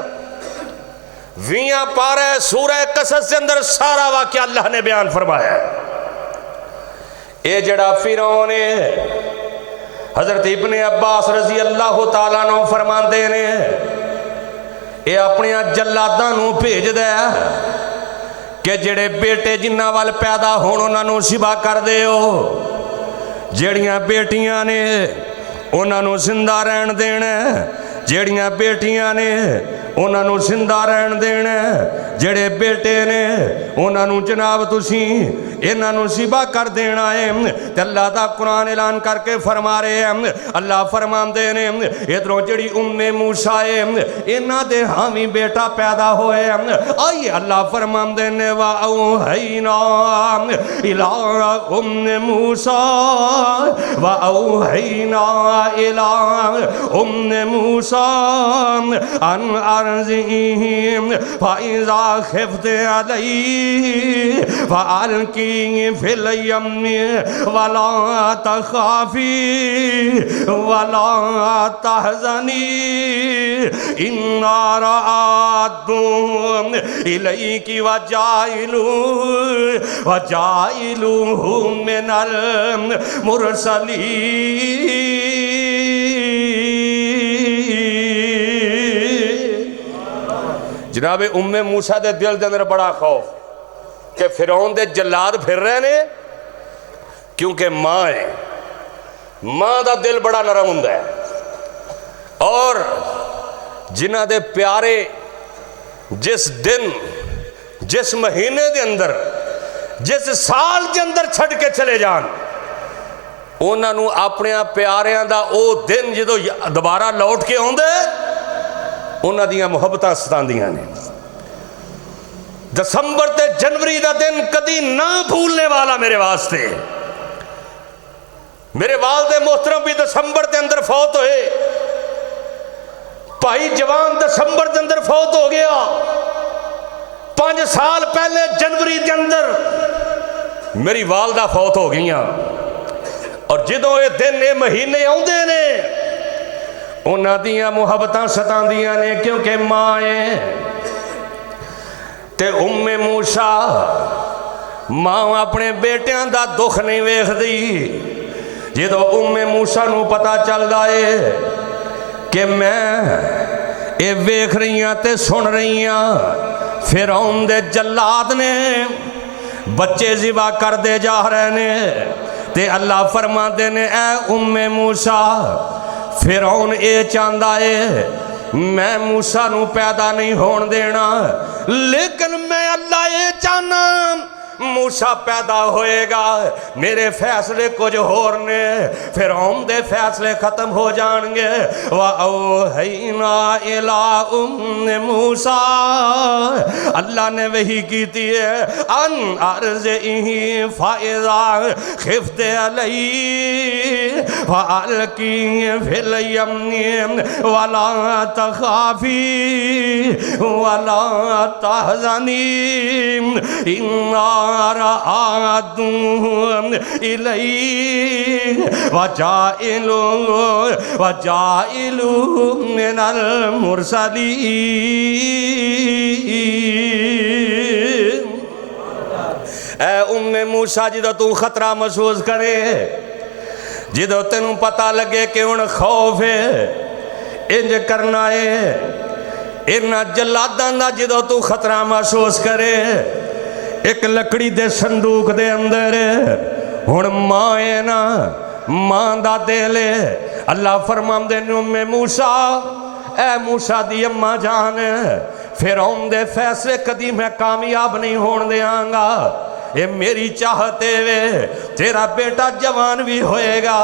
20 پارے سورہ قصص دے اندر سارا واقعہ اللہ نے بیان فرمایا ہے۔ اے جڑا فرعون ہے حضرت ابن عباس رضی اللہ تعالیٰ عنہ فرماندے نے اے اپنے جلاداں نو بھیج دے کہ جڑے بیٹے جنہ وال پیدا ہون انہاں نو ذبح کر دیو، جڑیاں بیٹیاں نے انہاں نو زندہ رہن دینا، جڑیاں بیٹیاں نے انہاں نو زندہ رہن دینا، جڑے بیٹے نے انہاں نو جناب تسیں انہاں نو ذبح کر دینا ہے۔ تے اللہ دا قرآن اعلان کر کے فرما رہے ہیں، اللہ فرماندے نے ادھروں جڑی موسیٰ ہے انہاں دے ہاں بیٹا پیدا ہوئے ہیں، آئیے اللہ فرماندے نے وَأَوْحَيْنَا إِلَىٰ موسیٰ وَأَوْحَيْنَا إِلَىٰ موسیٰ أَنْ أَرْضِعِهِ فَإِذَا خِفْتِ عَلَيْهِ فَأَلْقِيهِ فِي الْيَمِّ وَلَا تَخَافِي وَلَا تَحْزَنِي إِنَّا رَادُّوهُ إِلَيْكِ وَجَاعِلُوهُ مِنَ الْمُرْسَلِينَ۔ جناب موسیٰ دے دل دے اندر بڑا خوف کہ فرعون دے جلاد پھر رہے نے، کیونکہ ماں ہے، ماں دا دل بڑا نرم ہوندا ہے، اور جنہ دے پیارے جس دن جس مہینے دے اندر جس سال دے اندر چھڑ کے چلے جان انہاں نو اپنے پیاریاں دا او دن جدو دوبارہ لوٹ کے ہوندے انہاں دیاں محبتاں ستاندیاں نے۔ دسمبر تے جنوری دا دن کدی نہ بھولنے والا میرے واسطے۔ میرے والد محترم بھی دسمبر دے اندر فوت ہوئے، بھائی جوان دسمبر دے اندر فوت ہو گیا، 5 سال پہلے جنوری دے اندر میری والدہ فوت ہو گئیاں، اور جدوں یہ دن یہ مہینے آؤندے نے انہاں دیاں محبتاں ستاندیاں نے، کیونکہ ماں ہے۔ تے موسیٰ ماں اپنے بیٹیاں دا دکھ نہیں ویکھ دی، جدو موسیٰ نو پتا چل جائے کہ میں اے ویکھ رہی ہاں تے سن رہی ہاں فرعون دے جلاد نے بچے ذبح کر دے جا رہے نے، تے اللہ فرما دے نے اے موسیٰ فرعون اے چاہندا ہے میں موسیٰ نو پیدا نہیں ہون دینا، لیکن میں اللہ اے چاہنا موسیٰ پیدا ہوئے گا، میرے فیصلے کچھ ہور نے، فرعون دے فیصلے ختم ہو جان گے۔ وَأَوْحَيْنَا إِلَىٰ أُمِّ موسیٰ، اللہ نے وحی کی تھی ان ارضعہ فَإِذَا خِفْتِ عَلَيْهِ فَأَلْقِيهِ فِي الْيَمِّ وَلَا تَخَافِي وَلَا تَحْزَنِي إِنَّا رَادُوهُ إِلَيْكَ وَجَاعِلُوهُ مِنَ الْمُرْسَلِينَ۔ اے موسیٰ جدو تو خطرہ محسوس کرے، جدو تینوں پتہ لگے کہ ان خوف ہے، انج کرنا ہے، انہا جلاداں دا جدو تو خطرہ محسوس کرے، ایک لکڑی دے صندوق دے اندر ہن ماں ہے نا، ماں دا دے لے۔ اللہ فرمان دے موسیٰ، اے موسیٰ دی اماں جان، فرعون دے فیصلے کدی میں کامیاب نہیں ہون دیاں گا، اے میری چاہتے وے تیرا بیٹا جوان بھی ہوئے گا،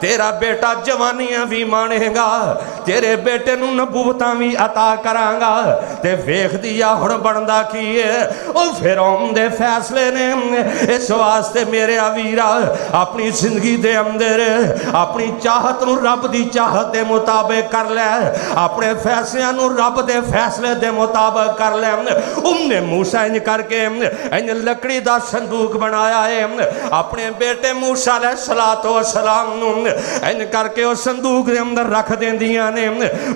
تیرا بیٹا جوانیاں بھی مانے گا، تیرے بیٹے نو نبوتاں بھی عطا کراں گا۔ تے ویکھ دیا ہن بندا کیے، او فرعون دے فیصلے نے اس واسطے میرے ویرا اپنی زندگی دے اندر اپنی چاہت نو رب دی چاہت دے مطابق کر لے، اپنے فیصلے نو رب دے فیصلے دے مطابق کر لے۔ موسیٰ انج کر کے انج لکڑی دا صندوق بنایا ہے، اپنے بیٹے موسیٰ علیہ السلام نو ان کر کے اس صندوق دے اندر رکھ دیں دیاں نے۔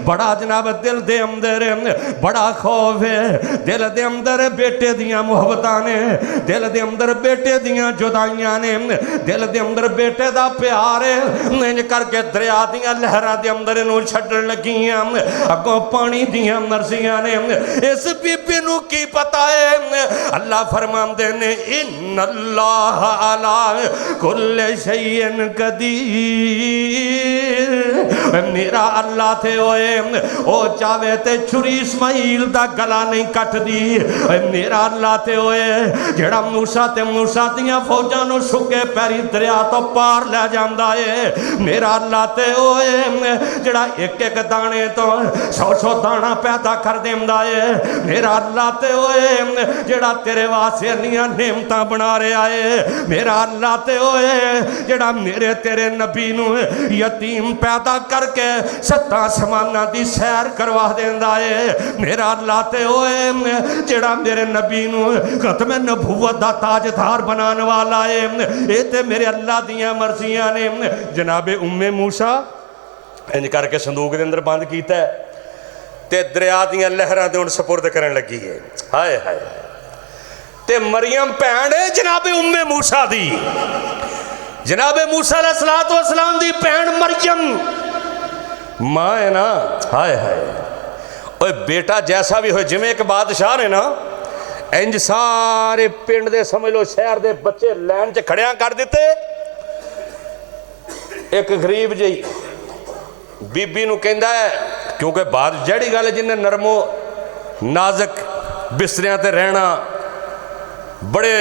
بڑا جناب دل دے اندر بڑا خوف ہے، دل دے اندر بیٹے دیاں محبتاں نے، دل دے اندر بیٹے دیاں جدائیاں نے، دل دے اندر بیٹے دا پیار ہے۔ ان کر کے دریا دیاں لہراں دے اندر نو چھڈن لگیاں، اگوں پانی دیاں مرضیاں نے۔ اس بی بی نو کی پتہ ہے، اللہ فرماندے نے ان اللہ علی کل شیء قدیر، میرا اللہ تھے ہوئے او چاہوے تے چھری اسماعیل دا گلا نہیں کٹ دی، میرا اللہ تھے ہوئے جڑا موسیٰ تے موسیٰ دیاں فوجاں نو سکے پیری دریا تو پار لے جاندا ہے، میرا اللہ تے ہوئے جڑا ایک ایک دانے تو 100 دانا پیدا کر دیندہ ہے، میرا اللہ تے ہوئے جڑا تیرے واسے نیاں نعمتاں بنا رہے آئے، میرا اللہ تے ہوئے جڑا میرے تیرے نبی نو یتیم پیدا کر کے 7 آسمانہ دی سیر کروا دیندہ ہے، میرا اللہ تے ہوئے جڑا میرے نبی نو ختم نبوت دا تاجدار بنانے والا ہے، اے تے میرے اللہ دیاں مرضیاں نے۔ جناب موسیٰ انج کر کے صندوق دے اندر بند کیتا ہے تے دریا دیاں لہراں دے ان سپرد کرن لگی ہے۔ ہائے ہائے تے مریم بھین ہے جناب موسیٰ دی، جناب موسیٰ علیہ السلام دی بہن مریم ماں ہے نا۔ ہائے ہائے اوہ بیٹا جیسا بھی ہوئے، جمیں ایک بادشاہ نے نا انج سارے پنڈ دے سمجھ لو شہر دے بچے لین چ کھڑیاں کر دیتے، ایک غریب جی بی بی نو کہندا ہے، کیونکہ بعد جڑی گل جن نے نرمو نازک بستریاں تے رہنا، بڑے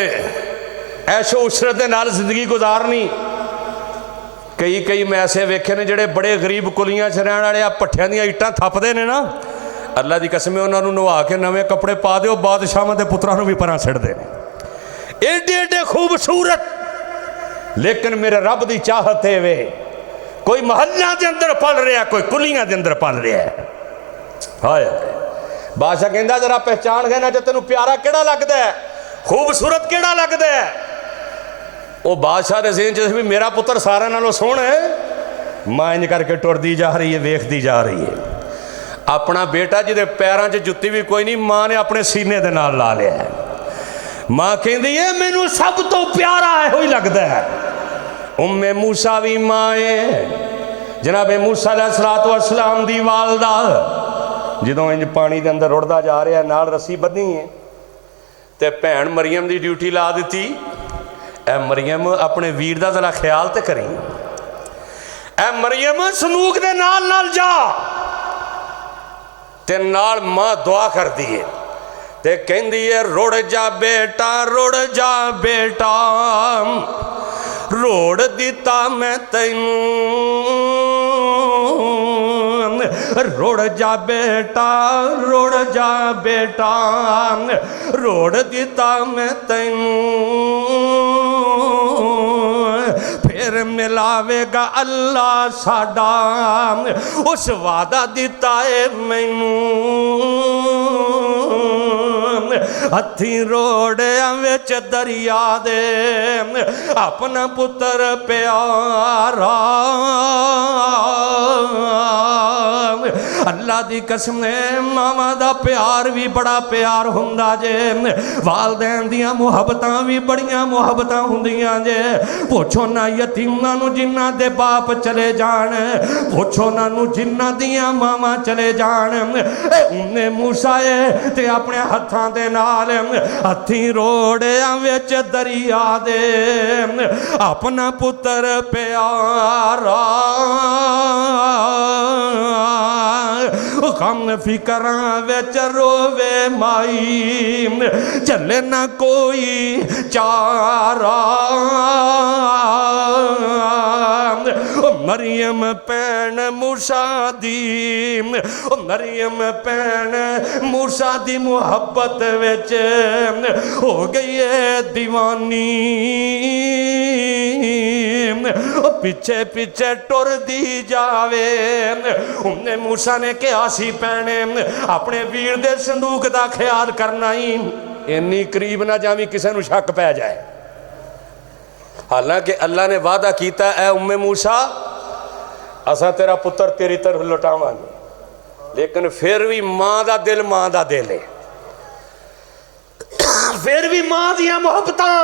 ایشو عشرت دے نال زندگی گزارنی، کئی میں ایسے ویکھے نے جڑے بڑے غریب کلیاں چ رہن والے پٹھیاں دیاں اٹاں تھپدے نے نا، اللہ دی قسم انہاں نوں نوا کے نویں کپڑے پا دیو، بادشاہاں دے پتراں نوں بھی پراں سٹ دے نے، ایڈے ایڈے خوبصورت، لیکن میرے رب دی چاہت ہے وے کوئی محلہ دے اندر پل رہا، کوئی کلیاں دے اندر پل رہا ہے۔ ہائے بادشاہ کہندا ذرا پہچان گئے نا جو تینوں پیارا کیڑا لگدا ہے، خوبصورت کیڑا لگدا ہے؟ وہ بادشاہ دے ذہن چ بھی میرا پتر سارا نالوں سوہنا ہے، ماں انج کر کے ٹردی جا رہی ہے، ویکھدی جا رہی ہے، اپنا بیٹا جدے پیراں چ جُتی بھی کوئی نہیں، ماں نے اپنے سینے دے نال لا لیا ہے۔ ماں کہندی ہے مینوں سب تو پیارا ہے ہوئی لگدا ہے۔ موسیٰ بھی ماں ہے، جناب موسیٰ علیہ السلام دی والدہ، جدوں انج پانی دے اندر رڑدا جا رہا ہے، نال رسی بدنی ہے تے بھین مریم دی ڈیوٹی لا دیتی، اے مریم اپنے ویر دا ذرا خیال تے کریں، اے مریم صندوق دے نال جا تے نال ماں دعا کر دیئے تے کہندی ہے روڑ جا بیٹا روڑ دیتا میں تینوں، روڑ جا بیٹا روڑ دیتا میں تینوں، پھر ملاوے گا اللہ ساڈا اس وعدہ دیتا ہے مینوں، ہتھی روڑیاں وچ دریا دے اپنا پتر پیارا، اللہ دی قسم نے ماما دا پیار بھی بڑا پیار ہوندا جے، والدین دیاں محبتاں بھی بڑیاں محبتاں ہوندیاں جے، پوچھو نہ یتیماں نو جنہ دے باپ چلے جان، پوچھو نہ نو جنہ دیاں ماما چلے جان، اے موسیٰ تے اپنے ہتھاں دے نال ہتھی روڑیاں وچ دریا دے اپنا پتر پیارا، غم فکراں وچ رووے مائی چلے نہ کوئی چارہ، مریم پین موسیٰ دی مریم پین موسیٰ دی محبت وچ ہو گئی ہے دیوانی، پیچھے پیچھے ٹر دی جاوے، انہیں موسیٰ نے کہا سی پینے اپنے ویر دے صندوق دا خیال کرنا ہی، انی قریب نہ جاویں کسے نو شک پہ جائے، حالانکہ اللہ نے وعدہ کیتا اے موسیٰ اسا تیرا پتر تیری طرف لٹاواں، لیکن پھر بھی ماں دا دل ہے، پھر بھی ماں دیا محبتاں،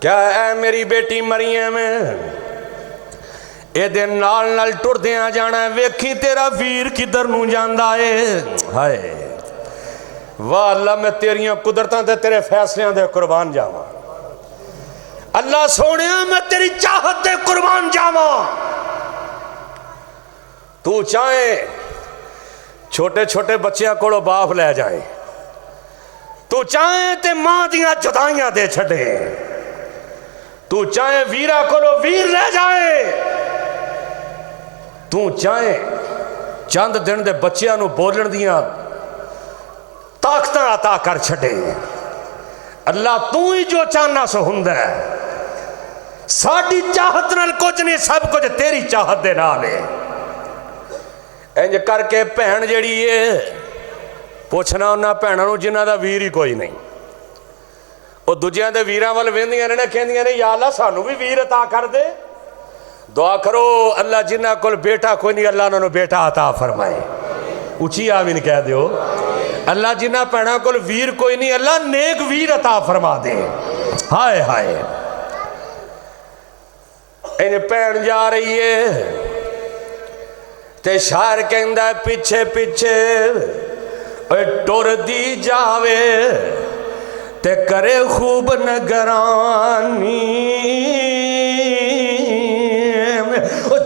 کیا اے میری بیٹی مریم اے دن نال ٹر دیاں جانا ہے، ویکھی تیرا ویر کدھر نو جاندا ہے، ہائے واہ اللہ میں تیریاں قدرتاں تے تیرے فیصلیاں دے قربان جاواں، اللہ سونیا میں تیری چاہت دے قربان جاواں، تو چاہے چھوٹے چھوٹے بچیاں کوڑو باپ لے جائیں، تو چاہے تے ماں دیاں جدائیاں دے چھڑے، تو چاہے ویرہ کولو ویر لے جائے، تو چاہے چند دن دے بچیاں نو بولن دیاں طاقتاں عطا کر چھڑے، اللہ تو ہی جو چاہنا سو ہندہ ہے، ساڑی چاہت نال کچھ نہیں سب کچھ تیری چاہت دے نالے، انج کر کے پہن جڑی ہے پوچھنا انہاں پہناں نو جنہاں دا ویر ہی کوئی نہیں، وہ دجیاں دے ویراں وال ویندیاں نے کہندیاں نے یا اللہ سانو بھی ویر عطا کر دے، دعا کرو اللہ جنہ کول بیٹا کوئی نہیں اللہ انہوں نے بیٹا عطا فرمائے، اچھی آمین کہہ دیو، اللہ جنہ پہنا کول ویر کوئی نہیں اللہ نیک ویر عطا فرما دے، ہائے ہائے انہیں پہن جا رہی ہے تے شاعر کہندہ ہے پیچھے پیچھے ٹر دی جاوے تے کرے خوب نگرانی،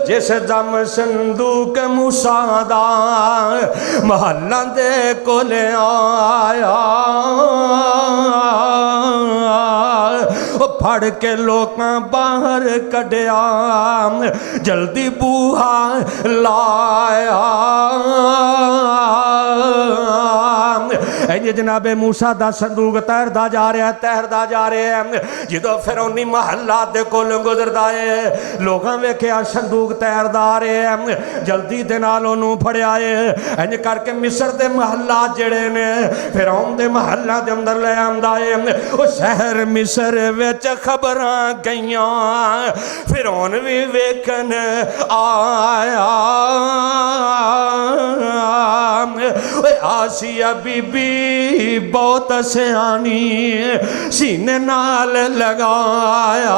جس دم صندوق موسیٰ دا محلہ دے کولے آیا، پھڑ کے لوکاں باہر کڈیا جلدی بوہا لایا، جناب موسیٰ دا صندوق تیردا جا رہا ہے، جدو فرعونی محلات دے کول گزردا ہے لوگاں ویکھیا صندوق تیردا آ رہے ہیں، جلدی دے نال اونوں پھڑیا ہے، انج کر کے مصر دے محلات جڑے نے فرعون دے محلات دے اندر لے آندا ہے، او شہر مصر وچ خبراں گئیاں فرعون وی ویکھن آیا، آسیہ بی بی بہت سیانی سینے نال لگایا،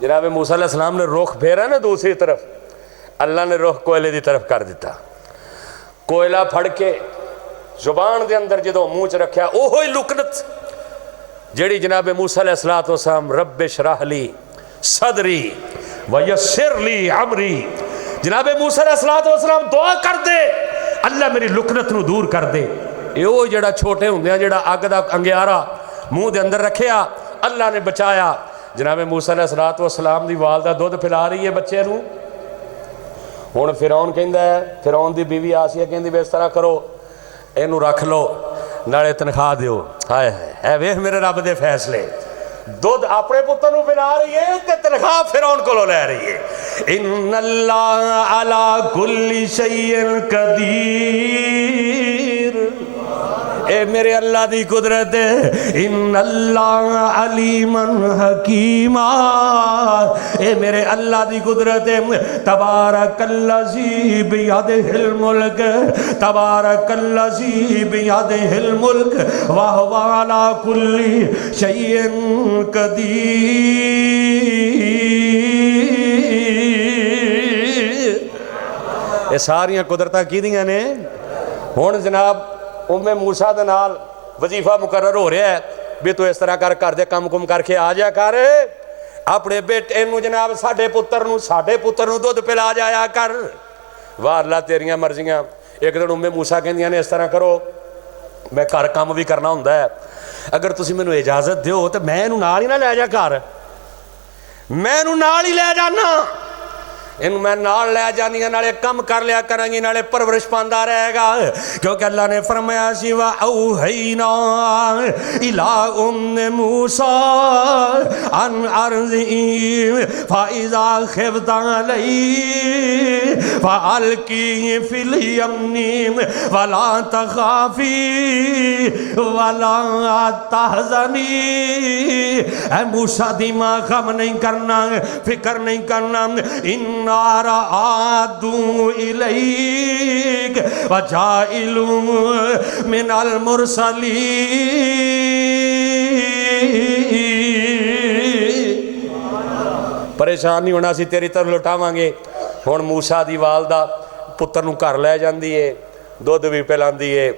جناب موسیٰ علیہ السلام نے رخ پھیرا نا دوسری طرف، اللہ نے رخ کوئلے دی طرف کر دیتا، کوئلہ پھڑ کے زبان دے اندر جدو منہ چ رکھیا اوہی لکنت جیڑی جناب موسیٰ علیہ السلام رب اشرح لی صدری ویسر لی عمری، جناب موسیٰ علیہ السلام دعا کر دے اللہ میری لکنت نو دور کر دے۔ یہ جڑا چھوٹے ہوندے ہیں جڑا اگ دا انگیارا منہ دے اندر رکھیا اللہ نے بچایا۔ جناب موسیٰ علیہ السلام دی والدہ دودھ پھلا رہی ہے بچے نو، ہن فرعون کہندا ہے، فرعون دی بیوی آسیہ کہندی بے اس طرح کرو اینو رکھ لو نالے تنخواہ دیو۔ ہائے اے ویکھ میرے رب دے فیصلے، دودھ اپنے پتر نو پلا رہی ہے تے تنخواہ فرعون کو لے رہی ہے۔ ان اللہ علی کل شیء قدیر، اے میرے اللہ دی قدرت ہے۔ ان اللہ علیم حکیم، اے میرے اللہ دی قدرت ہے۔ تبارک الذی بیدہ الملک، تبارک الذی بیدہ الملک وہو علی کل شیء قدیر۔ یہ ساریاں قدرتاں کی دیاں نے۔ ہن جناب موسیٰ دے نال وظیفہ مقرر ہو رہا ہے بھی تو اس طرح کر دے کم کم کر کے آ جا کر اپنے بیٹے نو جناب ساڈے پتر نو دودھ پلا جایا کر۔ واہ اللہ تیریاں مرضیاں۔ ایک دن موسیٰ کہندیاں نے اس طرح کرو میں گھر کام بھی کرنا ہوندا ہے، اگر تسی مینوں اجازت دیو تو میں اینوں نال ہی نہ لے جا کر، میں اینوں نال ہی لے جانا، ان میں نال لے جانی نالے کم کر لیا کریں گی نالے پرورش پاندا رہے گا، کیونکہ اللہ نے فرمایا سی وَأَوْحَيْنَا إِلَىٰ أُمِّ مُوسَىٰ أَنْ أَرْضِعِهِ فَإِذَا خِفْتَ عَلَيْهِ فَأَلْقِيهِ فِي الْيَمِّ وَلَا تَخَافِي وَلَا تَحْزَنِي، اے موسیٰ دیما غم نہیں کرنا، فکر نہیں کرنا، ان رَعَادُوا إِلَيْكَ وَجَائِلُوا مِنَ الْمُرْسَلِينَ۔ پریشان نہیں ہونا سی تیری طرف لٹاواں گے۔ ہن موسیٰ دی والدہ پتر نو گھر لے جاندی ہے، دودھ بھی پلاندی ہے،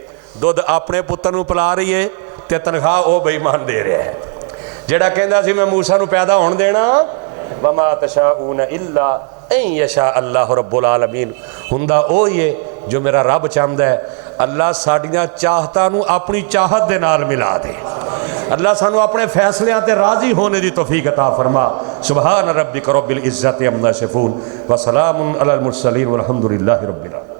دودھ اپنے پتر نو پلا رہی ہے تے تنخواہ او بے ایمان دے رہا ہے۔ جڑا کہندا سی میں موسیٰ نو پیدا ہون دینا، وَمَا تَشَاءُونَ إِلَّا اَن یشاء اللہ رب العالمین، ہندہ او یہ جو میرا رب چاہتا ہے۔ اللہ ساڑیاں چاہتا نو اپنی چاہت دے نال ملا دے، اللہ سانو اپنے فیصلیاں تے راضی ہونے دی توفیق عطا فرما۔ سبحان ربک رب العزت عما یصفون وسلام علی المرسلین والحمدللہ رب العالمین۔